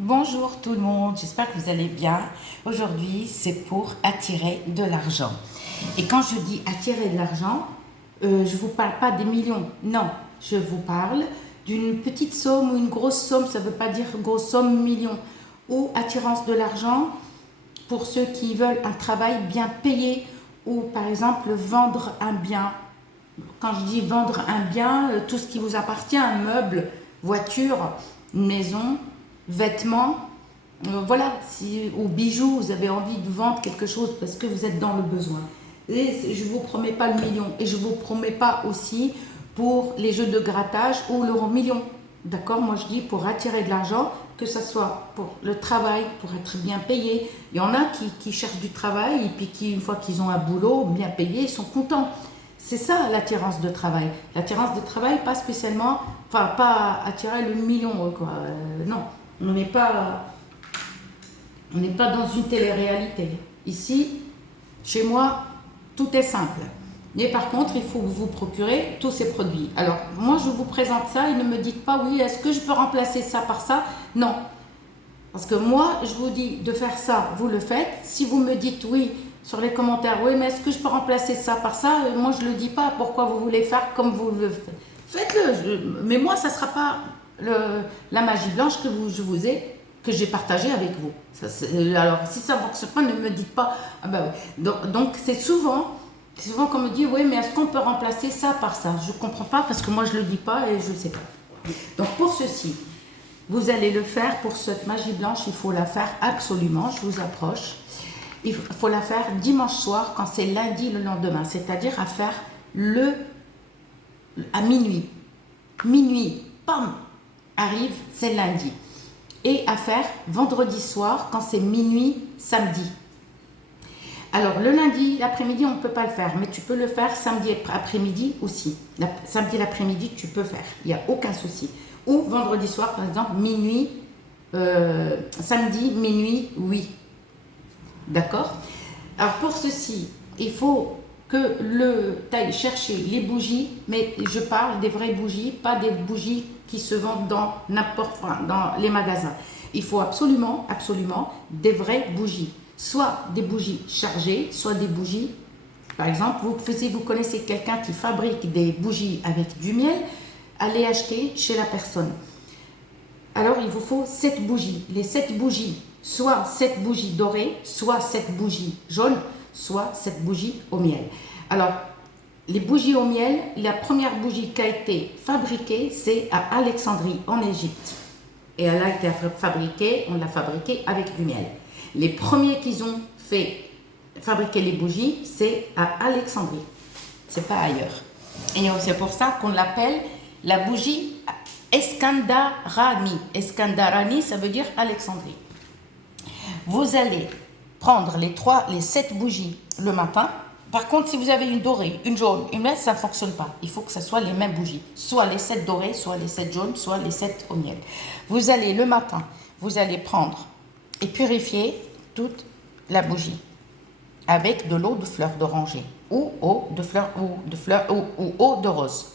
Bonjour tout le monde, j'espère que vous allez bien. Aujourd'hui, c'est pour attirer de l'argent. Et quand je dis attirer de l'argent, je ne vous parle pas des millions. Non, je vous parle d'une petite somme ou une grosse somme. Ça ne veut pas dire grosse somme, million. Ou attirance de l'argent pour ceux qui veulent un travail bien payé ou par exemple vendre un bien. Quand je dis vendre un bien, tout ce qui vous appartient, un meuble, voiture, maison, vêtements, voilà, si, ou bijoux, vous avez envie de vendre quelque chose parce que vous êtes dans le besoin. Et je ne vous promets pas le million et je ne vous promets pas aussi pour les jeux de grattage ou l'euro million. D'accord? Moi je dis pour attirer de l'argent, que ce soit pour le travail, pour être bien payé. Il y en a qui cherchent du travail et puis qui, une fois qu'ils ont un boulot bien payé, ils sont contents. C'est ça l'attirance de travail. L'attirance de travail, pas spécialement, enfin pas attirer le million, quoi. Non, on n'est pas, on n'est pas dans une télé-réalité. Ici, chez moi, tout est simple. Mais par contre, il faut vous procurer tous ces produits. Alors, moi, je vous présente ça et ne me dites pas, oui, est-ce que je peux remplacer ça par ça? Non. Parce que moi, je vous dis de faire ça, vous le faites. Si vous me dites oui sur les commentaires, oui, mais est-ce que je peux remplacer ça par ça? Moi, je ne le dis pas. Pourquoi vous voulez faire comme vous le faites? Faites-le. Mais moi, ça ne sera pas la magie blanche que j'ai partagée avec vous. Alors, si ça ne fonctionne pas, ne me dites pas. Ah ben, oui. Donc c'est souvent qu'on me dit, oui, mais est-ce qu'on peut remplacer ça par ça? Je ne comprends pas parce que moi, je ne le dis pas et je ne sais pas. Donc, pour ceci, vous allez le faire pour cette magie blanche, il faut la faire absolument, je vous approche. Il faut la faire dimanche soir quand c'est lundi le lendemain, c'est-à-dire à faire à minuit. Minuit, pam, arrive, c'est lundi. Et à faire vendredi soir quand c'est minuit, samedi. Alors le lundi, l'après-midi, on ne peut pas le faire, mais tu peux le faire samedi après-midi aussi. Samedi l'après-midi, tu peux faire, il n'y a aucun souci. Ou vendredi soir, par exemple, minuit, samedi, minuit, oui. D'accord? Alors pour ceci, il faut que tu ailles chercher les bougies, mais je parle des vraies bougies, pas des bougies qui se vendent dans n'importe dans les magasins. Il faut absolument, absolument des vraies bougies. Soit des bougies chargées, soit des bougies, par exemple, vous connaissez quelqu'un qui fabrique des bougies avec du miel, allez acheter chez la personne. Alors, il vous faut 7 bougies. Les 7 bougies, soit 7 bougies dorées, soit 7 bougies jaunes, soit 7 bougies au miel. Alors, les bougies au miel, la première bougie qui a été fabriquée, c'est à Alexandrie, en Égypte. Et elle a été fabriquée, on l'a fabriquée avec du miel. Les premiers qu'ils ont fait fabriquer les bougies, c'est à Alexandrie. C'est pas ailleurs. Et c'est pour ça qu'on l'appelle la bougie Escandarani. Escandarani, ça veut dire Alexandrie. Vous allez prendre les 7 bougies le matin. Par contre, si vous avez une dorée, une jaune, une verte, ça ne fonctionne pas. Il faut que ce soit les mêmes bougies. Soit les 7 dorées, soit les 7 jaunes, soit les 7 au miel. Vous allez le matin, vous allez prendre et purifier toute la bougie avec de l'eau de fleur d'oranger ou eau de fleur ou eau de rose.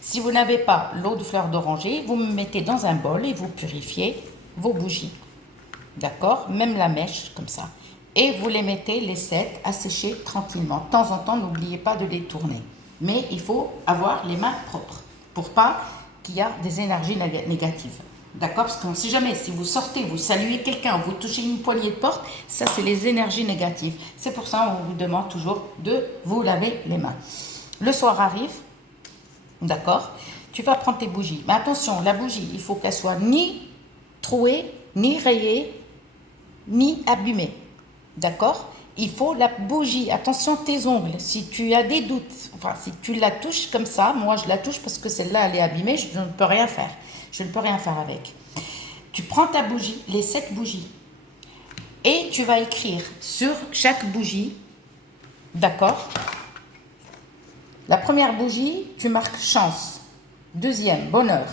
Si vous n'avez pas l'eau de fleur d'oranger, vous me mettez dans un bol et vous purifiez vos bougies. D'accord? Même la mèche, comme ça. Et vous les mettez, les 7, à sécher tranquillement. De temps en temps, n'oubliez pas de les tourner. Mais il faut avoir les mains propres pour pas qu'il y ait des énergies négatives. D'accord? Parce qu'on ne sait jamais, si vous sortez, vous saluez quelqu'un, vous touchez une poignée de porte, ça c'est les énergies négatives. C'est pour ça qu'on vous demande toujours de vous laver les mains. Le soir arrive, d'accord? Tu vas prendre tes bougies. Mais attention, la bougie, il faut qu'elle soit ni trouée, ni rayée, ni abîmée. D'accord? Il faut la bougie. Attention tes ongles. Si tu as des doutes, enfin si tu la touches comme ça, moi je la touche parce que celle-là elle est abîmée, je ne peux rien faire. Je ne peux rien faire avec. Tu prends ta bougie, les 7 bougies, et tu vas écrire sur chaque bougie, d'accord? La première bougie, tu marques chance. Deuxième, bonheur.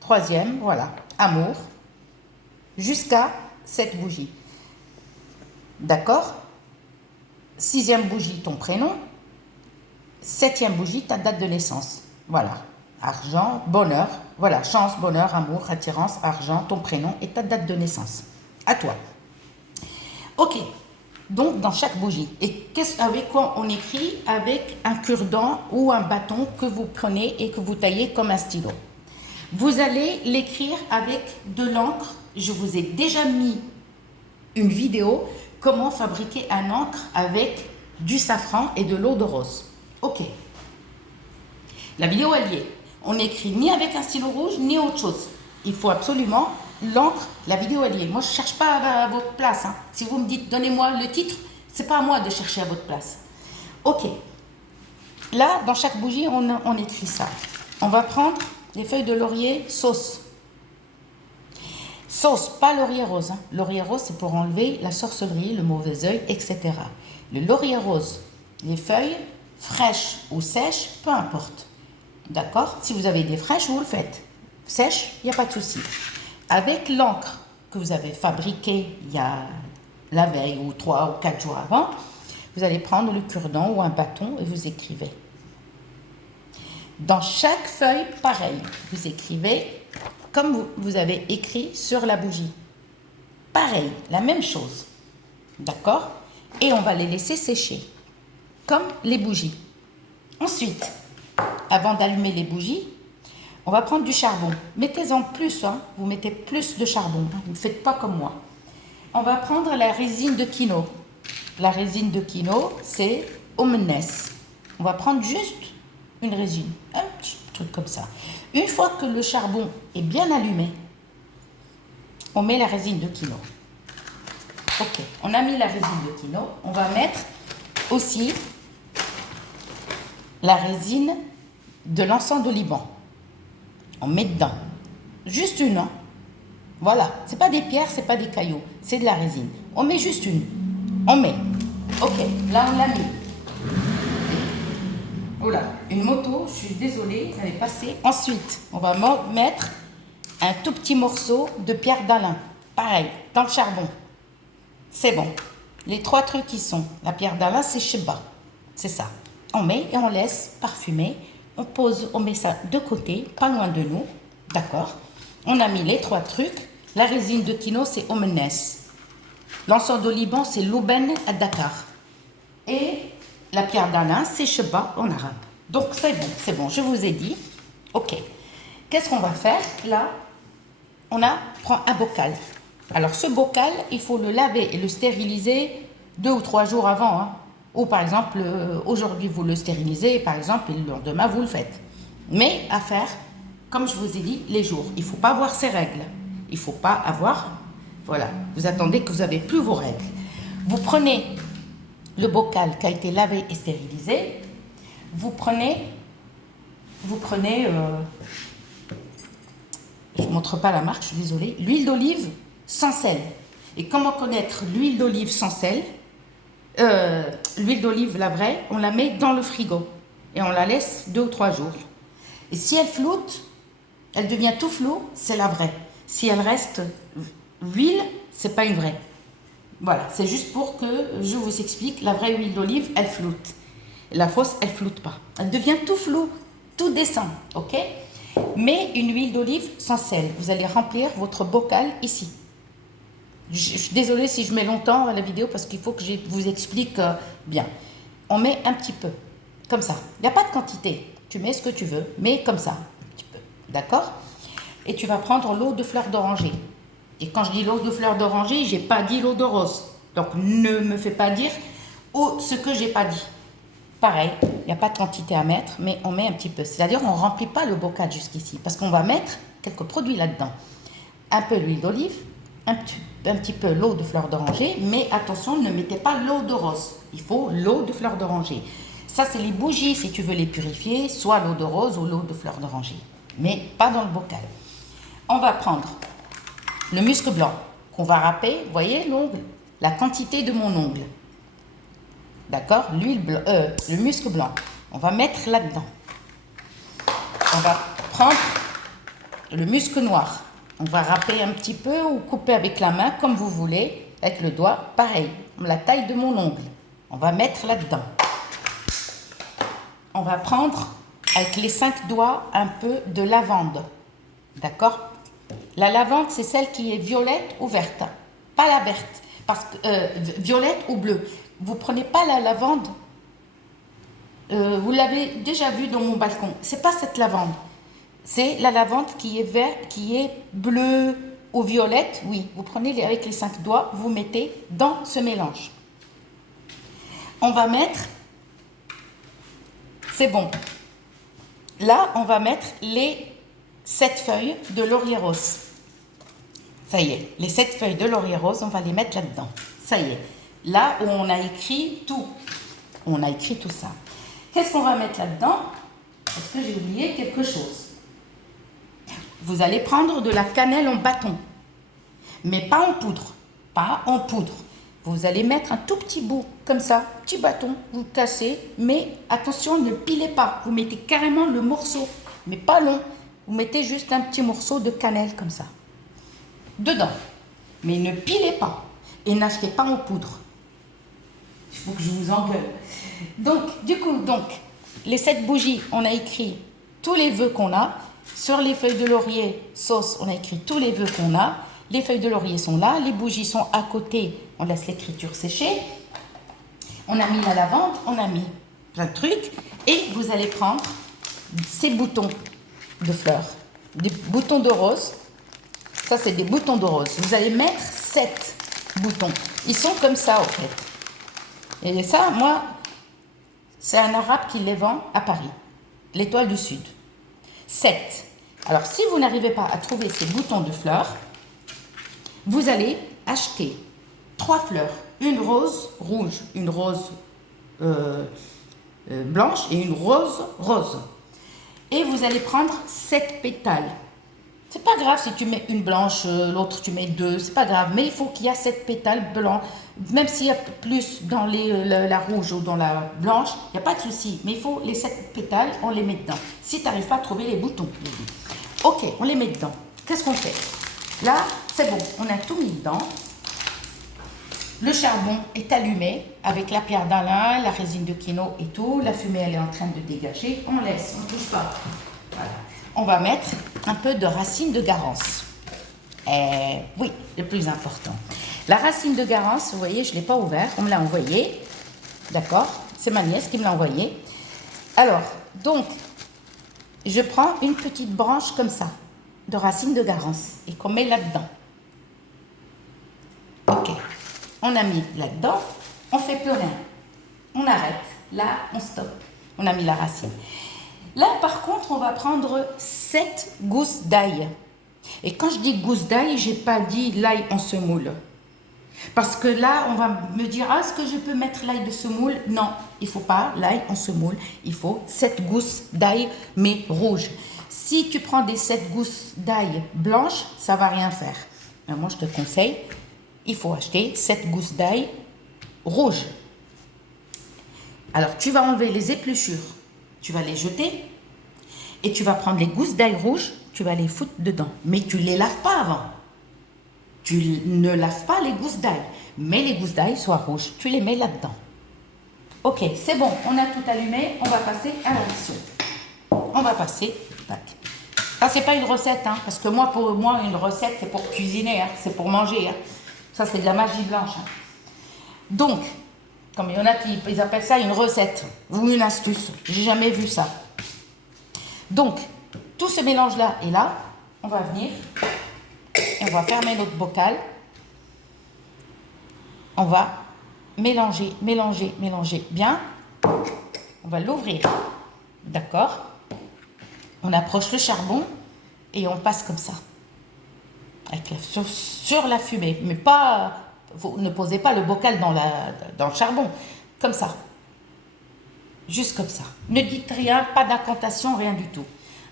Troisième, voilà, amour. Jusqu'à 7 bougies. D'accord? 6e bougie, ton prénom. 7e bougie, ta date de naissance. Voilà. argent, bonheur. Voilà, chance, bonheur, amour, attirance, argent, ton prénom et ta date de naissance. À toi. Ok, donc dans chaque bougie. Et avec quoi on écrit? Avec un cure-dent ou un bâton que vous prenez et que vous taillez comme un stylo. Vous allez l'écrire avec de l'encre. Je vous ai déjà mis une vidéo comment fabriquer un encre avec du safran et de l'eau de rose. Ok. La vidéo elle y est. On n'écrit ni avec un stylo rouge ni autre chose. Il faut absolument l'encre. La vidéo elle y est. Moi je ne cherche pas à votre place. Hein. Si vous me dites donnez-moi le titre, c'est pas à moi de chercher à votre place. Ok. Là dans chaque bougie on écrit ça. On va prendre les feuilles de laurier sauce. Sauce, pas laurier rose. Hein. Laurier rose, c'est pour enlever la sorcellerie, le mauvais œil, etc. Le laurier rose, les feuilles fraîches ou sèches, peu importe. D'accord? Si vous avez des fraîches, vous le faites. Sèches, il n'y a pas de souci. Avec l'encre que vous avez fabriquée il y a la veille ou 3 ou 4 jours avant, vous allez prendre le cure-dent ou un bâton et vous écrivez. Dans chaque feuille, pareil, vous écrivez comme vous avez écrit sur la bougie. Pareil, la même chose. D'accord? Et on va les laisser sécher, comme les bougies. Ensuite, avant d'allumer les bougies, on va prendre du charbon. Mettez-en plus, hein. Vous mettez plus de charbon. Vous ne faites pas comme moi. On va prendre la résine de Kino. La résine de Kino, c'est Omnes. On va prendre juste une résine, un petit truc comme ça. Une fois que le charbon est bien allumé, on met la résine de Kino. Ok, on a mis la résine de Kino. On va mettre aussi la résine de l'encens de Liban. On met dedans. Juste une. Hein. Voilà, c'est pas des pierres, c'est pas des cailloux, c'est de la résine. On met juste une. On met. Ok, là on l'a mis. Voilà, une moto, je suis désolée, elle est passée. Ensuite, on va mettre un tout petit morceau de pierre d'Alain. Pareil, dans le charbon. C'est bon. Les 3 trucs qui sont, la pierre d'Alain, c'est Sheba. C'est ça. On met et on laisse parfumer. On pose, on met ça de côté, pas loin de nous. D'accord? On a mis les 3 trucs. La résine de Kino, c'est Omnes. L'encens de Liban, c'est Louben à Dakar. Et la pierre d'Alain, c'est Sheba en arabe. Donc c'est bon, je vous ai dit. Ok. Qu'est-ce qu'on va faire? Là, prend un bocal. Alors ce bocal, il faut le laver et le stériliser 2 ou 3 jours avant. Hein. Ou par exemple, aujourd'hui vous le stérilisez, et par exemple, le lendemain vous le faites. Mais à faire, comme je vous ai dit, les jours. Il ne faut pas avoir ces règles. Il ne faut pas avoir... Voilà, vous attendez que vous n'avez plus vos règles. Vous prenez le bocal qui a été lavé et stérilisé, vous prenez je ne montre pas la marque, je suis désolée, l'huile d'olive sans sel. Et comment connaître l'huile d'olive sans sel? L'huile d'olive, la vraie, on la met dans le frigo et on la laisse 2 ou 3 jours. Et si elle floute, elle devient tout flou, c'est la vraie. Si elle reste huile, c'est pas une vraie. Voilà, c'est juste pour que je vous explique. La vraie huile d'olive, elle floute. La fausse, elle floute pas. Elle devient tout flou, tout descend, ok? Mais une huile d'olive sans sel. Vous allez remplir votre bocal ici. Je suis désolée si je mets longtemps à la vidéo parce qu'il faut que je vous explique bien. On met un petit peu, comme ça. Il n'y a pas de quantité. Tu mets ce que tu veux, mais comme ça, un petit peu. D'accord? Et tu vas prendre l'eau de fleur d'oranger. Et quand je dis l'eau de fleur d'oranger, je n'ai pas dit l'eau de rose. Donc ne me fais pas dire ce que je n'ai pas dit. Pareil, il n'y a pas de quantité à mettre, mais on met un petit peu. C'est-à-dire on ne remplit pas le bocal jusqu'ici, parce qu'on va mettre quelques produits là-dedans. Un peu l'huile d'olive, un petit peu l'eau de fleur d'oranger, mais attention, ne mettez pas l'eau de rose. Il faut l'eau de fleur d'oranger. Ça, c'est les bougies, si tu veux les purifier, soit l'eau de rose ou l'eau de fleur d'oranger, mais pas dans le bocal. On va prendre le musc blanc qu'on va râper, vous voyez l'ongle, la quantité de mon ongle. D'accord? Le musc blanc, on va mettre là-dedans. On va prendre le musc noir. On va râper un petit peu ou couper avec la main, comme vous voulez, avec le doigt. Pareil, la taille de mon ongle. On va mettre là-dedans. On va prendre avec les 5 doigts un peu de lavande. D'accord? La lavande, c'est celle qui est violette ou verte. Pas la verte, parce que violette ou bleue. Vous prenez pas la lavande. Vous l'avez déjà vu dans mon balcon. C'est pas cette lavande. C'est la lavande qui est verte, qui est bleue ou violette. Oui, vous prenez avec les 5 doigts, vous mettez dans ce mélange. On va mettre, c'est bon. Là, on va mettre les 7 feuilles de laurier rose. Ça y est, les 7 feuilles de laurier rose, on va les mettre là-dedans. Ça y est. Là où on a écrit tout. On a écrit tout ça. Qu'est-ce qu'on va mettre là-dedans? Est-ce que j'ai oublié quelque chose? Vous allez prendre de la cannelle en bâton. Mais pas en poudre. Pas en poudre. Vous allez mettre un tout petit bout, comme ça, petit bâton, vous cassez, mais attention, ne pilez pas. Vous mettez carrément le morceau, mais pas long. Vous mettez juste un petit morceau de cannelle, comme ça, dedans. Mais ne pilez pas et n'achetez pas en poudre. Il faut que je vous engueule. Donc, du coup, les 7 bougies, on a écrit tous les vœux qu'on a. Sur les feuilles de laurier sauce, on a écrit tous les vœux qu'on a. Les feuilles de laurier sont là, les bougies sont à côté, on laisse l'écriture sécher. On a mis la lavande, on a mis plein de trucs. Et vous allez prendre ces boutons de fleurs, des boutons de rose. Ça, c'est des boutons de rose. Vous allez mettre 7 boutons. Ils sont comme ça, en fait. Et ça, moi, c'est un arabe qui les vend à Paris. L'Étoile du Sud. 7. Alors, si vous n'arrivez pas à trouver ces boutons de fleurs, vous allez acheter 3 fleurs. Une rose rouge, une rose blanche et une rose rose. Et vous allez prendre 7 pétales. C'est pas grave si tu mets une blanche, l'autre tu mets 2, c'est pas grave. Mais il faut qu'il y ait 7 pétales blancs. Même s'il y a plus dans la rouge ou dans la blanche, il n'y a pas de souci. Mais il faut les 7 pétales, on les met dedans. Si tu n'arrives pas à trouver les boutons. Ok, on les met dedans. Qu'est-ce qu'on fait? Là, c'est bon, on a tout mis dedans. Le charbon est allumé avec la pierre d'Alain, la résine de quinoa et tout. La fumée, elle est en train de dégager. On laisse, on ne touche pas. Voilà. On va mettre un peu de racine de garance. Oui, le plus important. La racine de garance, vous voyez, je ne l'ai pas ouvert, on me l'a envoyé. D'accord? C'est ma nièce qui me l'a envoyé. Alors, donc, je prends une petite branche comme ça, de racine de garance, et qu'on met là-dedans. Ok. On a mis là-dedans, on ne fait plus rien. On arrête. Là, on stoppe. On a mis la racine. Là, par contre, on va prendre 7 gousses d'ail. Et quand je dis gousses d'ail, je n'ai pas dit l'ail en semoule. Parce que là, on va me dire, ah, est-ce que je peux mettre l'ail de semoule? Non, il ne faut pas l'ail en semoule. Il faut 7 gousses d'ail, mais rouges. Si tu prends des 7 gousses d'ail blanches, ça ne va rien faire. Alors moi, je te conseille, il faut acheter 7 gousses d'ail rouges. Alors, tu vas enlever les épluchures. Tu vas les jeter et tu vas prendre les gousses d'ail rouges, tu vas les foutre dedans. Mais tu ne les laves pas avant. Tu ne laves pas les gousses d'ail, mais les gousses d'ail soient rouges. Tu les mets là-dedans. Ok, c'est bon, on a tout allumé, on va passer à l'action. On va passer, tac. Ça, c'est pas une recette, hein, parce que moi, pour moi, une recette, c'est pour cuisiner, hein, c'est pour manger. Hein. Ça, c'est de la magie blanche. Hein. Donc, comme il y en a qui ils appellent ça une recette ou une astuce. J'ai jamais vu ça. Donc, tout ce mélange-là est là. On va venir et on va fermer notre bocal. On va mélanger, mélanger, mélanger bien. On va l'ouvrir. D'accord? On approche le charbon et on passe comme ça. Avec sur la fumée. Mais pas... Vous ne posez pas le bocal dans le charbon, comme ça. Juste comme ça. Ne dites rien, pas d'incantation, rien du tout.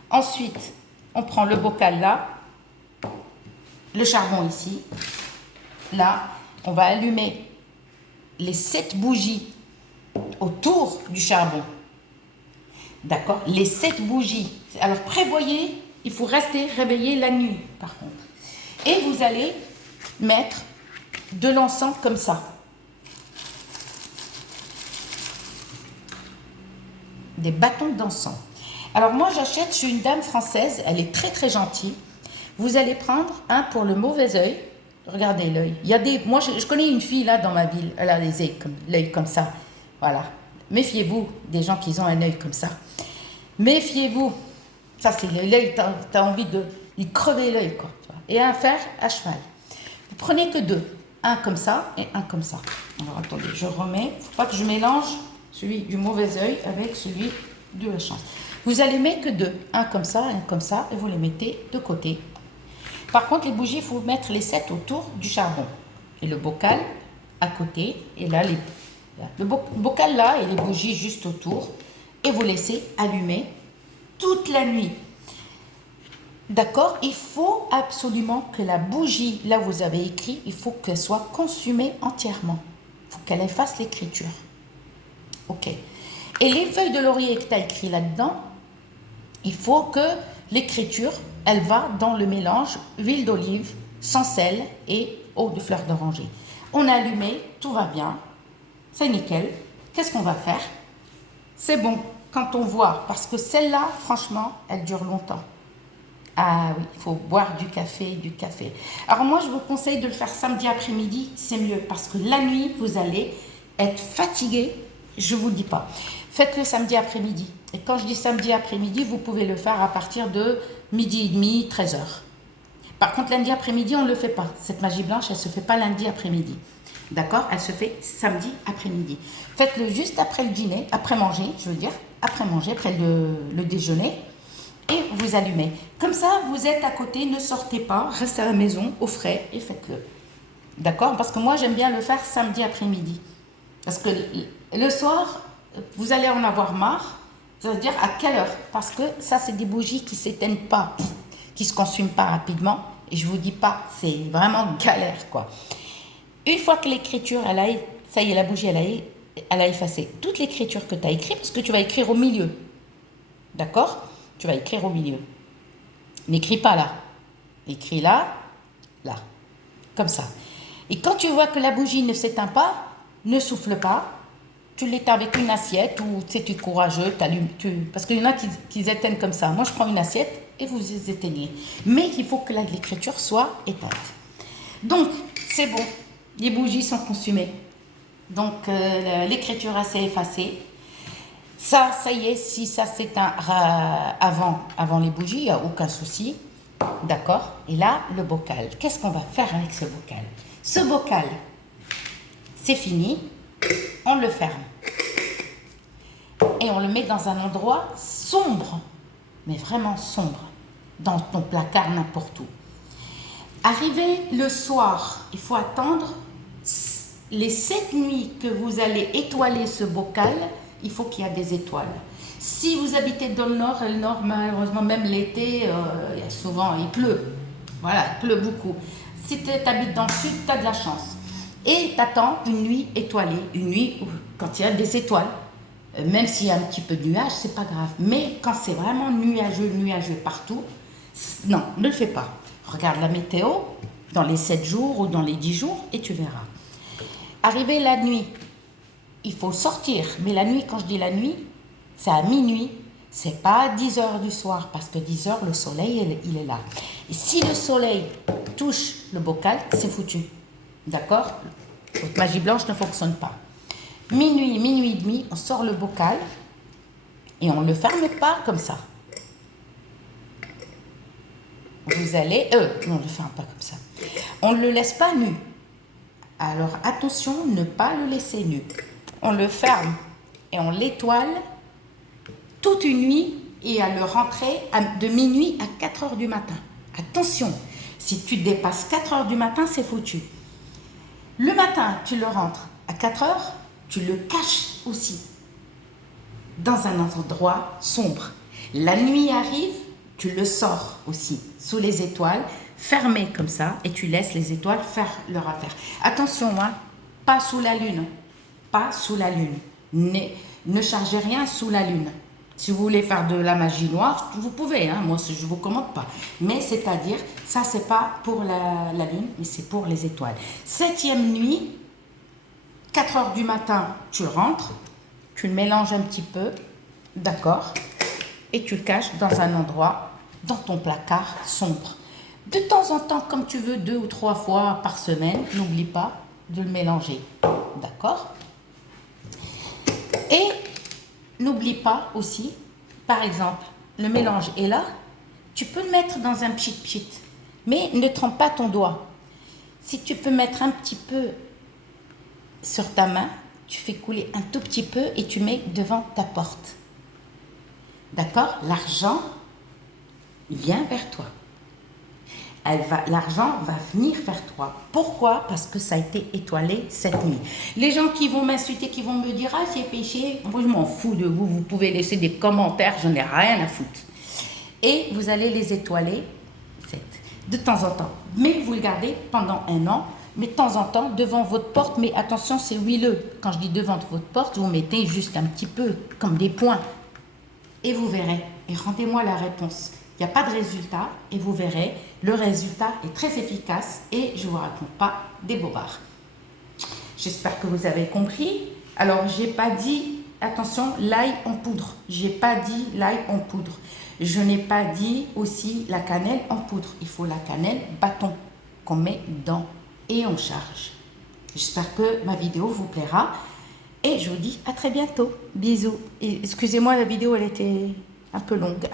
Ensuite, on prend le bocal là, le charbon ici. Là, on va allumer les 7 bougies autour du charbon. D'accord? Les 7 bougies. Alors, prévoyez, il faut rester réveillé la nuit, par contre. Et vous allez mettre de l'encens comme ça. Des bâtons d'encens. Alors moi j'achète chez une dame française, elle est très très gentille. Vous allez prendre un pour le mauvais œil. Regardez l'œil. Il y a des, moi je connais une fille là dans ma ville, elle a les yeux comme l'œil comme ça. Voilà. Méfiez-vous des gens qui ont un œil comme ça. Méfiez-vous. Ça c'est l'œil, t'as envie de y crever l'œil quoi. Et un fer à cheval. Vous prenez que deux, un comme ça et un comme ça. Alors attendez, je remets. Faut pas que je mélange celui du mauvais œil avec celui de la chance. Vous allez mettre que deux, un comme ça, un comme ça, et vous les mettez de côté. Par contre, les bougies, il faut mettre les 7 autour du charbon. Et le bocal à côté, et là, le bocal là, et les bougies juste autour, et vous laissez allumer toute la nuit. D'accord? Il faut absolument que la bougie, là vous avez écrit, il faut qu'elle soit consumée entièrement. Il faut qu'elle efface l'écriture. Ok. Et les feuilles de laurier que tu as écrit là-dedans, il faut que l'écriture, elle va dans le mélange huile d'olive, sans sel et eau de fleur d'oranger. On a allumé, tout va bien, c'est nickel. Qu'est-ce qu'on va faire? C'est bon, quand on voit, parce que celle-là, franchement, elle dure longtemps. Ah oui, il faut boire du café, Alors moi, je vous conseille de le faire samedi après-midi, c'est mieux, parce que la nuit, vous allez être fatigué, je ne vous le dis pas. Faites-le samedi après-midi. Et quand je dis samedi après-midi, vous pouvez le faire à partir de midi et demi, 13h. Par contre, lundi après-midi, on ne le fait pas. Cette magie blanche, elle ne se fait pas lundi après-midi. D'accord? Elle se fait samedi après-midi. Faites-le juste après le dîner, après manger, je veux dire, après manger, après le déjeuner. Et vous allumez. Comme ça, vous êtes à côté, ne sortez pas, restez à la maison, au frais, et faites-le. D'accord? Parce que moi, j'aime bien le faire samedi après-midi. Parce que le soir, vous allez en avoir marre. Ça veut dire à quelle heure? Parce que ça, c'est des bougies qui ne s'éteignent pas, qui ne se consument pas rapidement. Et je ne vous dis pas, c'est vraiment galère, quoi. Une fois que l'écriture, elle a, ça y est, la bougie, elle a effacé toute l'écriture que tu as écrite, parce que tu vas écrire au milieu. D'accord? Tu vas écrire au milieu. N'écris pas là. Écris là, là. Comme ça. Et quand tu vois que la bougie ne s'éteint pas, ne souffle pas. Tu l'éteins avec une assiette ou tu sais, tu es courageux, parce qu'il y en a qui éteignent comme ça. Moi, je prends une assiette et vous les éteignez. Mais il faut que l'écriture soit éteinte. Donc, c'est bon. Les bougies sont consumées. Donc, l'écriture s'est effacée. Ça y est, si ça s'éteint avant les bougies, il n'y a aucun souci. D'accord? Et là, le bocal. Qu'est-ce qu'on va faire avec ce bocal? Ce bocal, c'est fini. On le ferme. Et on le met dans un endroit sombre. Mais vraiment sombre. Dans ton placard, n'importe où. Arrivé le soir, il faut attendre les 7 nuits que vous allez étoiler ce bocal. Il faut qu'il y ait des étoiles. Si vous habitez dans le nord, malheureusement, même l'été, il pleut. Voilà, il pleut beaucoup. Si tu habites dans le sud, tu as de la chance. Et tu attends une nuit étoilée, une nuit quand il y a des étoiles. Même s'il y a un petit peu de nuages, c'est pas grave. Mais quand c'est vraiment nuageux partout, non, ne le fais pas. Regarde la météo dans les 7 jours ou dans les 10 jours et tu verras. Arrivé la nuit, il faut sortir, mais la nuit, quand je dis la nuit, c'est à minuit, c'est pas à 10h du soir, parce que 10h, le soleil, il est là. Et si le soleil touche le bocal, c'est foutu. D'accord? Votre magie blanche ne fonctionne pas. Minuit et demi, on sort le bocal et on ne le ferme pas comme ça. Vous allez... non, on ne le ferme pas comme ça. On ne le laisse pas nu. Alors, attention, ne pas le laisser nu. On le ferme et on l'étoile toute une nuit et à le rentrer de minuit à 4h du matin. Attention, si tu dépasses 4h du matin, c'est foutu. Le matin, tu le rentres à 4h, tu le caches aussi dans un endroit sombre. La nuit arrive, tu le sors aussi sous les étoiles, fermé comme ça, et tu laisses les étoiles faire leur affaire. Attention, hein, pas sous la lune. Pas sous la lune. Ne chargez rien sous la lune. Si vous voulez faire de la magie noire, vous pouvez, hein, moi je ne vous commande pas. Mais c'est-à-dire, ça c'est pas pour la lune, mais c'est pour les étoiles. 7e nuit, 4h du matin, tu rentres, tu le mélanges un petit peu, d'accord? et tu le caches dans un endroit, dans ton placard sombre. De temps en temps, comme tu veux, 2 ou 3 fois par semaine, n'oublie pas de le mélanger. D'accord? Et n'oublie pas aussi, par exemple, le mélange est là, tu peux le mettre dans un pchit-pchit, mais ne trempe pas ton doigt. Si tu peux mettre un petit peu sur ta main, tu fais couler un tout petit peu et tu mets devant ta porte. D'accord? L'argent vient vers toi. L'argent va venir vers toi. Pourquoi? Parce que ça a été étoilé cette nuit. Les gens qui vont m'insulter, qui vont me dire « Ah, c'est péché », moi je m'en fous de vous, vous pouvez laisser des commentaires, je n'ai rien à foutre. Et vous allez les étoiler de temps en temps. Mais vous le gardez pendant 1 an, mais de temps en temps devant votre porte, mais attention, c'est huileux. Quand je dis devant votre porte, vous mettez juste un petit peu, comme des points. Et vous verrez, et rendez-moi la réponse. Il n'y a pas de résultat et vous verrez, le résultat est très efficace et je ne vous raconte pas des bobards. J'espère que vous avez compris. Alors, je n'ai pas dit, attention, l'ail en poudre. Je n'ai pas dit l'ail en poudre. Je n'ai pas dit aussi la cannelle en poudre. Il faut la cannelle bâton qu'on met dedans et on charge. J'espère que ma vidéo vous plaira et je vous dis à très bientôt. Bisous. Et excusez-moi, la vidéo, elle était un peu longue.